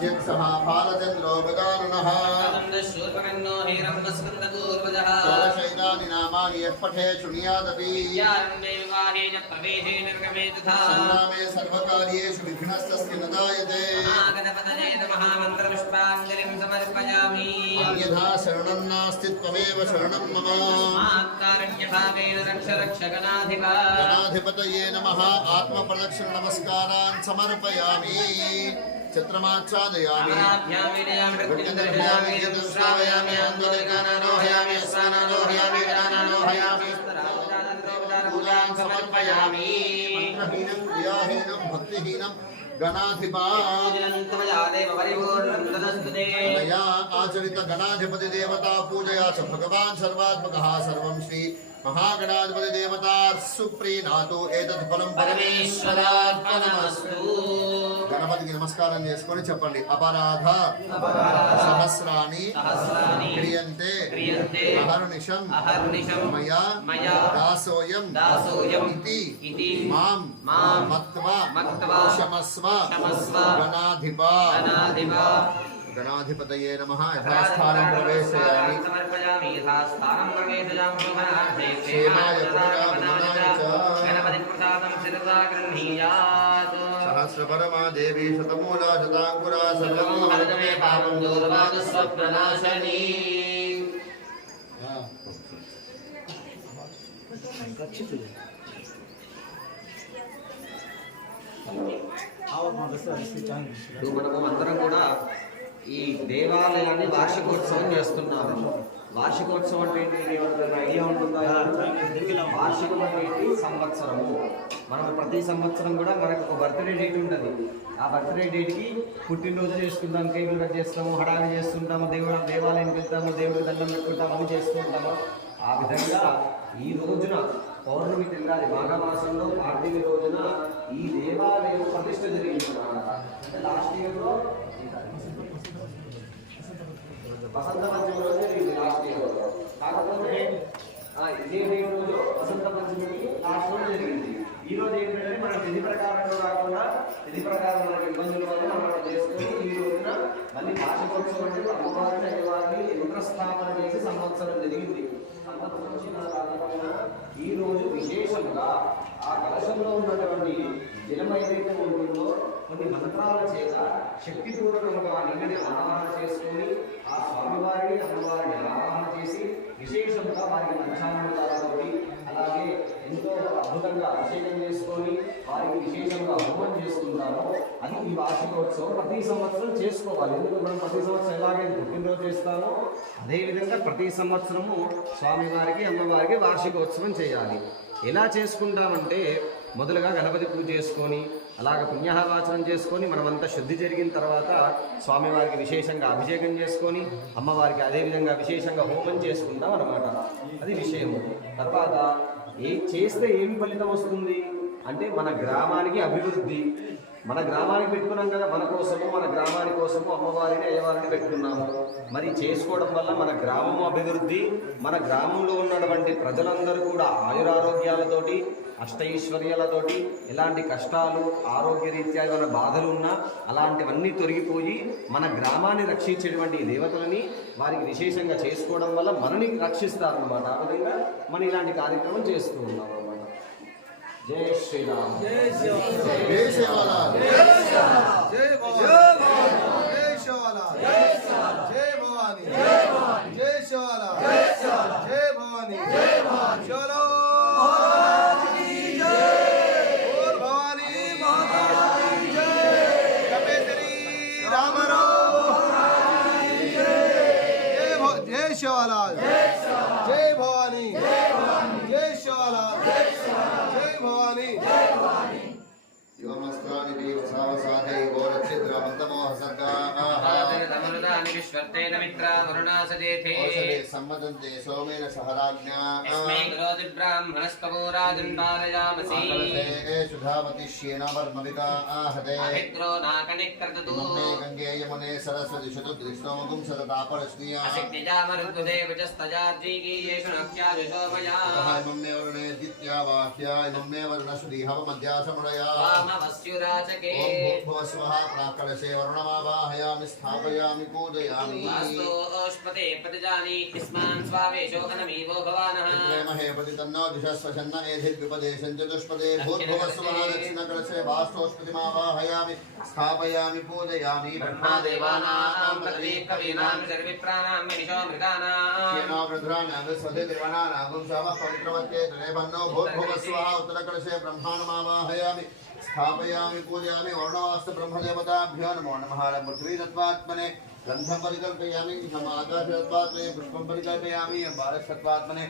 राज्याध्यक्षः बालचन्द्रो गजाननः शूर्पकर्णो हिरण्यस्कन्दपूर्वजः षोडशैतानि नामानि यः पठे शृणुयादपि प्रवेशे निर्गमे तथा सन्नामे सर्वकार्येषु विघ्नस्तस्य न जायते गणपतये नमः मन्त्रपुष्पाञ्जलिं समर्पयामि अन्यथा शरणं नास्ति त्वमेव शरणं मम कारुण्यभावेन रक्ष रक्ष गणाधिपा गणाधिपतये नमः आत्मप्रदक्षिण नमस्कारान् समर्पयामि छत्रमाच्छादयामि श्रावयामि आन्दोलिकानारोहयामि स्थानारोहयामि विरानारोहयामि पूजां समर्पयामि मन्त्रहीनं क्रियाहीनं भक्तिहीनं गणाधिपतया आचरित गणाधिपति देवता पूजया च भगवान् सर्वात्मकः सर्वं श्री महागणाधिपति देवता सुप्रीणातु एतत् फलं परमेश्वरार्पणमस्तु गणपतिకి నమస్కారం చేసుకొని చెప్పండి అపరాధ సహస్రాణి క్రియంతే అహర్నిశం మయా దాసోయం ఇతి మాం మత్వా క్షమస్వ గణాధిపా గణాధిపతయే నమః యథాస్థానం ప్రవేశయామి క్షేమాయ పునరాగమనాయ చ सहस्रपरमा देवी शतमूला शतांकुरा सर्वं हरदमे पापं दूरवाद स्वप्ननाशनी మనము అందరం కూడా ఈ దేవాలయాన్ని వార్షికోత్సవం చేస్తున్నాము. వార్షికోత్సవం అంటే ఐడియా ఉంటుందా? వార్షికం అంటే సంవత్సరము. మనం ప్రతి సంవత్సరం కూడా మనకు ఒక బర్త్డే డేట్ ఉంటుంది. ఆ బర్త్డే డేట్కి పుట్టినరోజు చేసుకుంటాం, కేకులు కట్ చేస్తాము, హడావి చేస్తుంటాము, దేవాలయానికి వెళ్తాము, దేవుడికి దండం పెట్టుకుంటాము, అన్ని చేస్తూ ఉంటాము. ఆ విధంగా ఈ రోజున పౌర్ణమి తెల్లారి మాఘమాసంలో పాడ్యమి రోజున ఈ దేవాలయం ప్రతిష్ట జరిగించుకున్నాం. అంటే లాస్ట్ ఇయర్లో వసంత పంచమి రోజు జరిగింది. లాస్ట్ ఇయర్ కాకపోతే ఇదే డేట్ రోజు వసంత పంచమికి లాస్ట్ రోజు జరిగింది. ఈ రోజు ఏంటంటే మన తిథి ప్రకారంలో కాకుండా తిథి ప్రకారం మనకి ఇబ్బందుల వల్ల మనం చేసుకుని ఈ రోజున మళ్ళీ వార్షికోత్సవం అంటే అమ్మవారిని అయ్యవారిని యంత్రస్థాపన చేసి సంవత్సరం జరిగింది. ఈ రోజు విశేషంగా ఆ కలశంలో ఉన్నటువంటి జలం ఏదైతే ఉంటుందో కొన్ని మంత్రాల చేత శక్తిపూర్వకంగా నీటిని ఆవాహన చేసుకొని ఆ స్వామివారిని అమ్మవారిని ఆవాహన చేసి విశేషంగా వారికి పంచామృతాలతోటి అలాగే ఎంతో అద్భుతంగా అభిషేకం చేసుకొని వారికి విశేషంగా హోమం చేసుకుంటారో అది ఈ వార్షికోత్సవం ప్రతి సంవత్సరం చేసుకోవాలి. ఎందుకంటే మనం ప్రతి సంవత్సరం ఎలాగైతే పుట్టినరోజు చేస్తామో అదేవిధంగా ప్రతి సంవత్సరము స్వామివారికి అమ్మవారికి వార్షికోత్సవం చేయాలి. ఎలా చేసుకుంటామంటే మొదలుగా గణపతి పూజ చేసుకొని అలాగ పుణ్యాహవాచనం చేసుకొని మనమంతా శుద్ధి జరిగిన తర్వాత స్వామివారికి విశేషంగా అభిషేకం చేసుకొని అమ్మవారికి అదేవిధంగా విశేషంగా హోమం చేసుకుంటాం అన్నమాట. అది విషయము. తర్వాత చేస్తే ఏమి ఫలితం వస్తుంది అంటే మన గ్రామానికి అభివృద్ధి. మన గ్రామానికి పెట్టుకున్నాం కదా, మన కోసము మన గ్రామాని కోసము అమ్మవారిని అయ్యవారిని పెట్టుకున్నాము. మరి చేసుకోవడం వల్ల మన గ్రామము అభివృద్ధి, మన గ్రామంలో ఉన్నటువంటి ప్రజలందరూ కూడా ఆయురారోగ్యాలతోటి అష్టైశ్వర్యాలతోటి ఎలాంటి కష్టాలు ఆరోగ్యరీత్యా ఏమైనా బాధలు ఉన్నా అలాంటివన్నీ తొలగిపోయి మన గ్రామాన్ని రక్షించేటువంటి దేవతలని వారికి విశేషంగా చేసుకోవడం వల్ల మనని రక్షిస్తారన్నమాట. ఆ విధంగా మనం ఇలాంటి కార్యక్రమం చేస్తూ ఉన్నాం అన్నమాట. జై శ్రీరామ్. జై శివలాల్. జై శివలాల్. జై శివలాల్. జై భవాని. జై శివలాల్. జై భవాని. శివలాల్. शिवालाल जय भवानी जय शिवालाल जय भवानी युवमस्त्रानि देवसावसाधे गोरक्षिद्रमन्तमोह सर्गाः आशिष्वर्तेन मित्रा वरुणा सजेथे औषधे सम्मदन्ते सोमेन सहराज्ञा यस्मै करोति ब्राह्मणस्तवो राजन् पारयामसि सुधावति श्येन वर्मविका आहते अभिद्रो नाकनिक्रतु मन्ने गंगे यमुने सरस्वती शतुर्दृष्टोमुखं सततापरश्निया असिक्निजामरुद्भुदेव च स्तजार्जीकी येषु नक्ष्याजुषो मया मम्मे वरुणे दित्या वाह्या मम्मे वरुणश्री हवमध्यासमुदया वामवस्युराचके ॐ भूर्भुवस्वः प्राकलशे वरुणमावाहयामि स्थापयामि पूजयामि वास्तो ओष्पते प्रतिजानी स्मान् स्वावेशो अनमीवो भवानः विद्महे पतितन्नो दिशस्वशन्न एधिर्विपदेशं चतुष्पदे भूर्भुवस्वः दक्षिणकलशे वास्तोष्पतिमावाहयामि स्थापयामि पूजयामि ब्रह्मादेवानां पदवी कवीनां सर्विप्राणां मनीषो मृगानां येनाग्रध्राणां विस्वते देवानां गुंसामः पवित्रमत्ये त्रिनेभन्नो भूर्भुवस्वः उत्तरकलशे ब्रह्माणमावाहयामि स्थापयामि पूजयामि वर्णवास्तु ब्रह्मदेवताभ्यो नमो नमः पृथ्वीतत्त्वात्मने गन्धं परिकल्पयामि आकाशतत्त्वात्मने पुष्पं परिकल्पयामि बालस्तत्त्वात्मने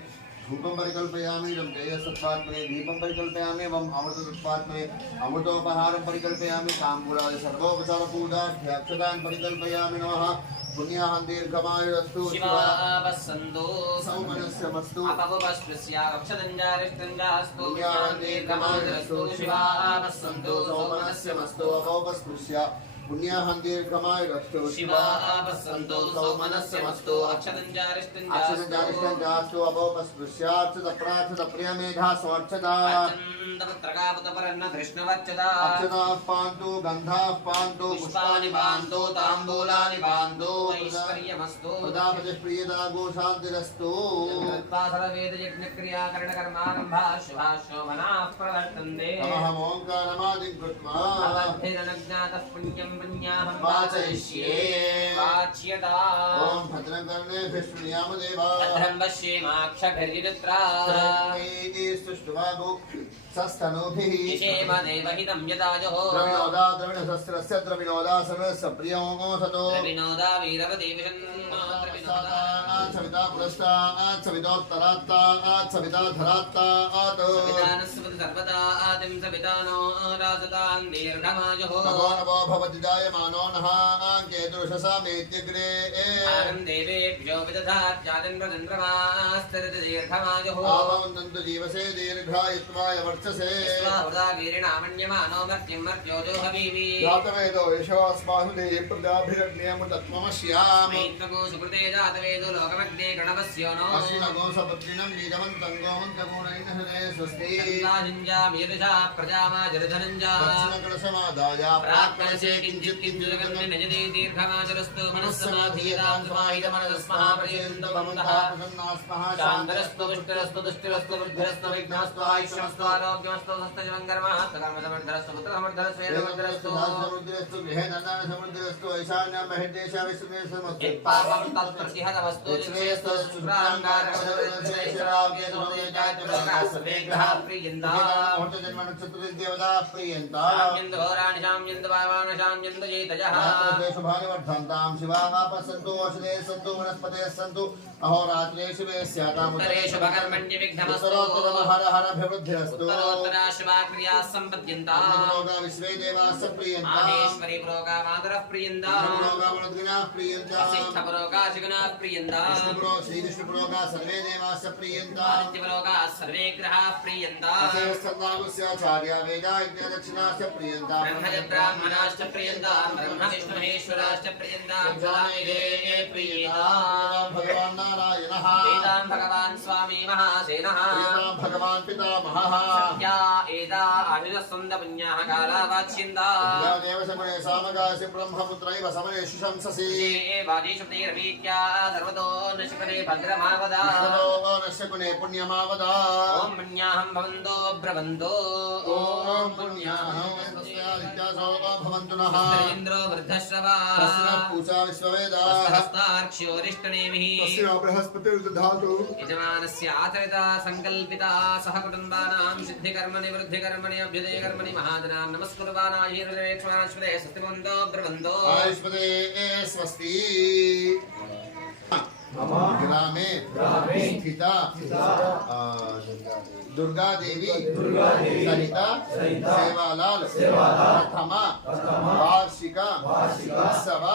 धूपं परिकल्पयामि तेजस्तत्त्वात्मने दीपं परिकल्पयामि अमृततत्त्वात्मने अमृतोपहारं परिकल्पयामि ताम्बूलादि सर्वोपचारपूजाभ्यक्षतान् परिकल्पयामि नमः पुण्याः दीर्घमायुरस्तु शिवावसन्तो सौमनस्यमस्तु अपवस्पृश्याक्षतञ्जारिष्टञ्जास्तु पुण्याः दीर्घमायुरस्तु शिवावसन्तो सौमनस्यमस्तु अपौपस्पृश्य पुण्याः दीर्घमायुरस्तु शिवावसन्तो सौमनस्यमस्तु अक्षतञ्जारिष्टञ्जास्तु अपौपस्पृश्यार्चितप्रार्चितप्रियमेधा स्वर्चता अक्षतपरन्न धृष्णवच्चदा अक्षताः पान्तु गन्धाः पान्तु पुष्पाणि पान्तु ताम्बूलानि पान्तु ऐश्वर्यमस्तु प्रजापतिप्रियता गोशान्तिरस्तु सर्ववेदयज्ञक्रियाकरणकर्मारम्भा शुभाशोभनाः प्रवर्तन्ते नमः कृत्वा अबद्धेरनज्ञातः पुण्यं पुण्याहं वाचयिष्ये वाच्यता ॐ भद्रकर्णेभिः शृणुयाम देवाः भद्रं पश्येमाक्षभिर्यजत्रा स्तुष्टुवागो सस्तनूभिः यशेम देवहितं यदाजहो द्रविणोदा द्रविणशस्त्रस्य द्रविणोदा सर्वस्य प्रियोऽसतो द्रविणोदा वीरवदेवशन् सविता पुरस्तात् सवितोत्तरात्तात् सविता धरात्तात् सवितानस्वति सर्वदा आदिं सवितानो राजतान् दीर्घमायुः नमो भवति जायमानो नः केतुषसा मेत्यग्रे आरं देवेभ्यो विदधात् चाचन्द्रचन्द्रमास्तरित दीर्घमायुः आवन्दन्तु जीवसे दीर्घायुत्वाय वर्चसे स्वाहुदा वीरिणामन्यमानो मर्त्यं मर्त्योजो हवीवि जातवेदो यशोऽस्माहुदेः प्रजाभिरग्न्यमुतत्वमस्यामि मैत्रगो सुकृते जातवेदो लोकमग्ने गणवस्यो नो अश्विनगो सपत्निनं नीलवन्तं गोमन्तगुणैनहरे स्वस्ति तन्नाजिञ्जामियदुषा प्रजामा जलधनञ्जा दक्षिणकलशमादाय प्राक्कलशे किञ्चित् किञ्चिदकर्मे नजते दीर्घमाचरस्तु मनस्समाधीयतां समाहितमनसस्मः पर्यन्तमन्तः शान्तरस्तु पुष्टिरस्तु दुष्टिरस्तु बुद्धिरस्तु विघ्नस्तु आयुष्यमस्तु आरोग्यमस्तु सस्तजमङ्गर्मः कर्मसमर्थरस्तु पुत्रसमर्थरस्तु वेदमर्थरस्तु गृहे धनासमुद्रस्तु ईशान्यं बहिर्देशः विश्वदेशमस्तु यत्पापं तत्प्रतिहतमस्तु श्रेयस्तु शुक्राङ्गारकशोदयजातिप्रकाशवेग्रः प्रियन्ता देवता प्रियन्ता शाम्यन्दघोराणि शाम्यन्द पावान शाम्यन्द चेतजः शुभानि वर्धन्तां शिवापसन्तु औषधे सन्तु वनस्पतयः सन्तु अहोरात्रे शिवे स्याताम् उत्तरेषु भकर्मण्य विघ्नमस्तु हर हर अभिवृद्धिरस्तु उत्तरोत्तरा शुभाक्रियाः सम्पद्यन्ताः रोगा विश्वे देवाः प्रियन्ता माहेश्वरी पुरोगा मातरः प्रियन्ताः रोगा वनद्गिनाः प्रियन्ता वसिष्ठपुरोगा शिगुणाः प्रियन्ताः विष्णुपुरो श्रीविष्णुपुरोगा सर्वे देवाः प्रियन्ता आदित्यपुरोगाः सर्वे ग्रहाः प्रियन्ताः सन्दागस्याचार्या वेदा दक्षिणाश्च प्रियन्ता ब्रह्मज ब्राह्मणाश्च प्रियन्ताः ब्रह्म विष्णु महेश्वराश्च प्रियन्ताः सदामिदे प्रियन्ताः भगवान् नारायणः वेदां भगवान् स्वामी महासेनः प्रियतां भगवान् पितामहः या एदा आयुधस्सन्दपुण्याः कालावाच्यन्ताः देवसमये सामगासि ब्रह्मपुत्रैव समनेषु शंससि वाजीषुप्तिरवीत्या सर्वतो नशिपदे भद्रमावदा नश्यकुने पुण्यमावदा ॐ पुण्याहं भवन्तो ब्रवन्तो ॐ पुण्याहं भवन्तु नः इन्द्रो वृद्धश्रवाः तस्य पूजा विश्ववेदाः हस्तार्क्ष्योरिष्टनेमिः तस्य बृहस्पतिर्दधातु यजमानस्य आचरिता सङ्कल्पिता सह कुटुम्बानां सिद्धिकर्मणि वृद्धिकर्मणि अभ्युदयकर्मणि महाजनां नमस्कुर्वाणाश्वते स्वस्तिमन्तो ब्रवन्तो आयुष्पदे स्वस्ति ग्रामे स्थिता दुर्गा देवी सहिता सेवालाल प्रथम वार्षिक उत्सव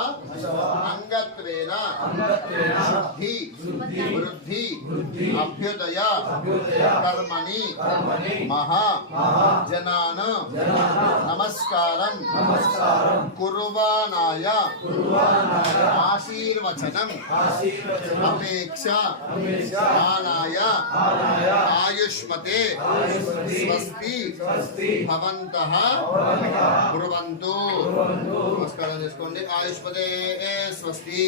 अंगत्वेन शुद्धि वृद्धि अभ्युदय कर्मणि महा जनान नमस्कारं कुर्वाणाय आशीर्वचनम् अपेक्षा मानाय आयुष्मते स्वस्ति भवन्तः ब्रुवन्तु नमस्कारं చేసుకోండి आयुष्मते स्वस्ति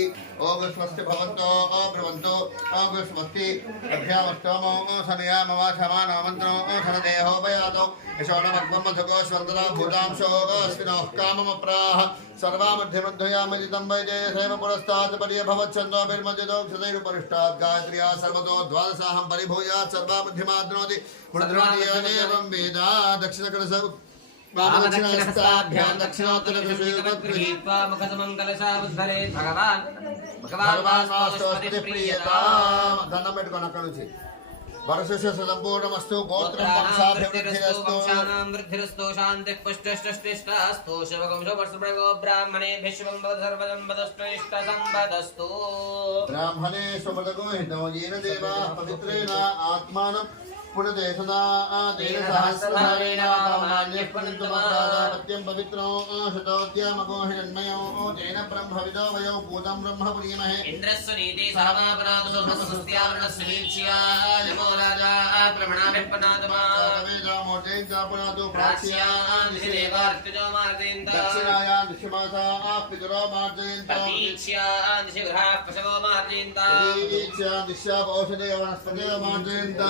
ओम स्वस्ति भवन्तो ब्रुवन्तु ओम स्वस्ति अभ्यामस्तमो सनयामवा क्षमानो मन्त्रो धनदेहो वयातो यशोणमग्मं मधुको स्वर्धना भूतांशो अस्मिनोः काममप्राह सर्वामध्यमध्वयामजितं वैजयसेव पुरस्तात् पर्यभवच्छन्दोभिर्मज्जतो क्षतैरुपरिष्टात् गायत्र्या सर्वतो द्वादशाहं परिभूयात् सर्वामध्यमाद्नोति पुनर्ध्वनियनेवं वेद दक्षिणकरसव वामदक्षिणहस्ताभ्यां दक्षिणोत्तरकृष्णगृहीत्वा मुखसमङ्गलशावद्धरे भगवान् वास्तुस्पतिप्रियतां దండం పెట్టుకోండి అక్కడ నుంచి వరసుష సంపూర్ణమస్తు గోత్రం వంశాభివృద్ధిరస్తు శాంతిః పుష్టిష్టష్టిష్టాస్తు శివగంశో వర్షప్రగో బ్రాహ్మణే విశ్వం సర్వదంబదష్టిష్ట సంపదస్తు బ్రాహ్మణే సుమదగో హితో येन देवाः पवित्रेण आत्मानं पुनदेशदा तेन सहस्रधारेण कामान्यः पुनन्तमप्रादापत्यं पवित्रो शतोद्यमगो हिरण्मयो तेन ब्रह्मविदो वयो भूतं ब्रह्म पुरीमहे इन्द्रस्य नीति सहवापनातु सुभस्त्यावरणस्य वीक्ष्या नमो राजा प्रमणाभिपनातमा वेदामोटेन चापनातु प्राच्यान् दिशिदेवार्तिजो मार्जयन्त दक्षिणायां दिशमासा पितरो मार्जयन्त प्रतीक्ष्यान् दिशिग्रहाः पशवो मार्जयन्त प्रतीक्ष्यान् दिशा औषधे वनस्पतयो मार्जयन्त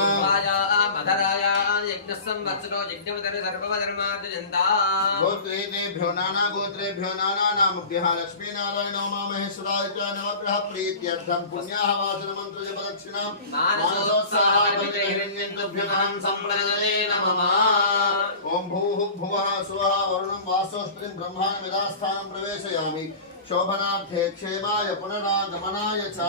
मधरायान् यज्ञसंवत्सरो यज्ञमतरे सर्वधर्मार्जयन्ता गोत्रेभ्यो नाना गोत्रेभ्यो नानानामभ्यः लक्ष्मीनारायणो मामहेश्वराय च नवग्रह प्रीत्यर्थं पुण्याः वाचनमन्त्रजपदक्षिणां मानसोत्साहाभिर्हिरण्यन्तुभ्यमहं सम्प्रदते नमः ॐ भूः भुवः सुवः वरुणं वासोऽस्त्रिं ब्रह्माणि विदास्थानं प्रवेशयामि शोभनार्थे क्षेमाय पुनरागमनाय च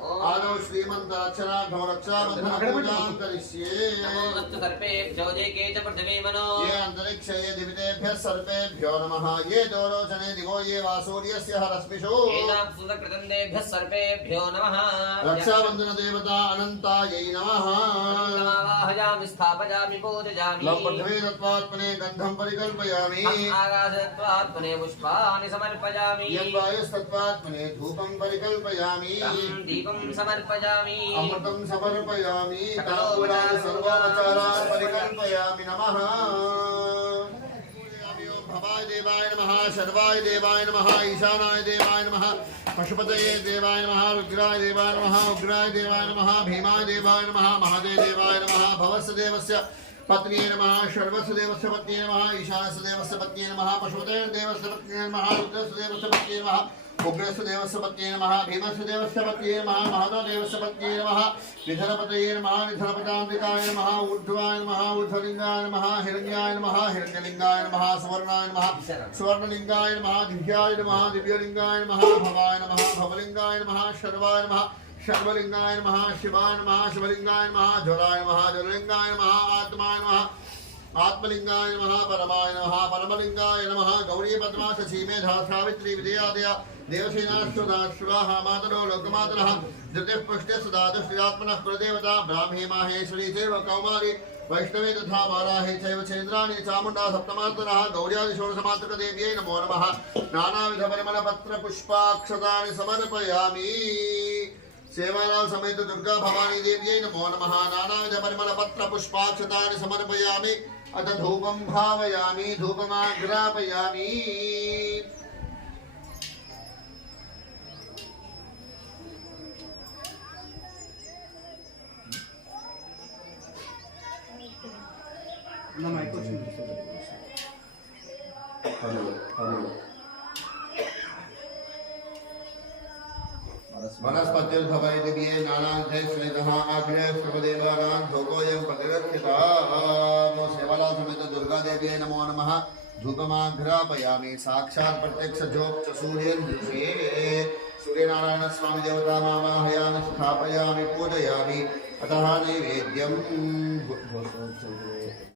आदौ श्रीमन्ताक्षराघो रक्षाबन्धनपूजां करिष्ये नमोऽस्तु सर्पेभ्यो जैके च पृथिवी मनो ये अन्तरिक्षे दिवितेभ्यः सर्पेभ्यो नमः ये दोरोचने दिवो ये वासूर्यस्य रश्मिषु एतां सुतकृतन्देभ्यः सर्पेभ्यो नमः रक्षाबन्धनदेवता अनन्तायै नमः नमावाहयामि स्थापयामि पूजयामि लं पृथिवी तत्त्वात्मने गन्धं परिकल्पयामि आकाशतत्त्वात्मने पुष्पाणि समर्पयामि यं वायुस्तत्त्वात्मने धूपं परिकल्पयामि समर्पयामि अमृतं समर्पयामि ताम्बूलानि सर्वाचारान् परिकल्पयामि नमः भवाय देवाय नमः शर्वाय देवाय नमः ईशानाय देवाय नमः पशुपतये देवाय नमः रुद्राय देवाय नमः उग्राय देवाय नमः भीमाय देवाय नमः महादेव देवाय नमः भवस्य देवस्य पत्न्ये नमः शर्वस्य देवस्य पत्न्ये नमः ईशानस्य देवस्य पत्न्ये नमः पशुपतये देवस्य पत्न्ये नमः रुद्रस्य देवस्य पत्न्ये नमः उग्रस्य देवस्य पत्न्ये नमः भीमस्य देवस्य पत्न्ये नमः महादेवस्य पत्न्ये नमः निधनपतये नमः निधनपदान्तिकाय नमः ऊर्ध्वाय नमः ऊर्ध्वलिङ्गाय नमः हिरण्याय नमः हिरण्यलिङ्गाय नमः सुवर्णाय नमः सुवर्णलिङ्गाय नमः दिव्याय नमः दिव्यलिङ्गाय नमः भवाय नमः भवलिङ्गाय नमः शर्वाय नमः शर्वलिङ्गाय नमः शिवाय नमः शिवलिङ्गाय नमः ज्वराय नमः ज्वरलिङ्गाय नमः आत्माय नमः आत्मलिंगाय नमः परमाय नमः परमलिंगाय नमः गौरी पद्मा शची मेधा सावित्री विजयादया देवसेनाश्वराः मातरो लोकमातरः धृतिः पुष्टे सदा श्रीरात्मनः कुलदेवता ब्राह्मी माहेश्वरी चैव कौमारी वैष्णवी तथा वाराहे चैव चेन्द्राणि चामुण्डा सप्तमातरः गौर्यादि षोडशमातृकदेव्यै नमो नमः नानाविधपरिमलपत्रपुष्पाक्षतानि समर्पयामि सेवालाल समेत दुर्गा भवानी देव्यै नमो नमः नानाविधपरिमलपत्रपुष्पाक्षतानि समर्पयामि अथ धूपं भावयामि धूपमाग्रापयामि वनस्पतिर्भवै दिव्ये नानान्ते श्रीतः आग्नेय सर्वदेवानां धूपोऽयं प्रतिरक्षिताः सेवालाल समेत दुर्गा देव्यै नमो नमः धूपमाघ्रापयामि साक्षात् प्रत्यक्ष जोक् च सूर्येन्दुषे सूर्यनारायण स्वामी देवता मामाहयामि स्थापयामि पूजयामि अतः नैवेद्यं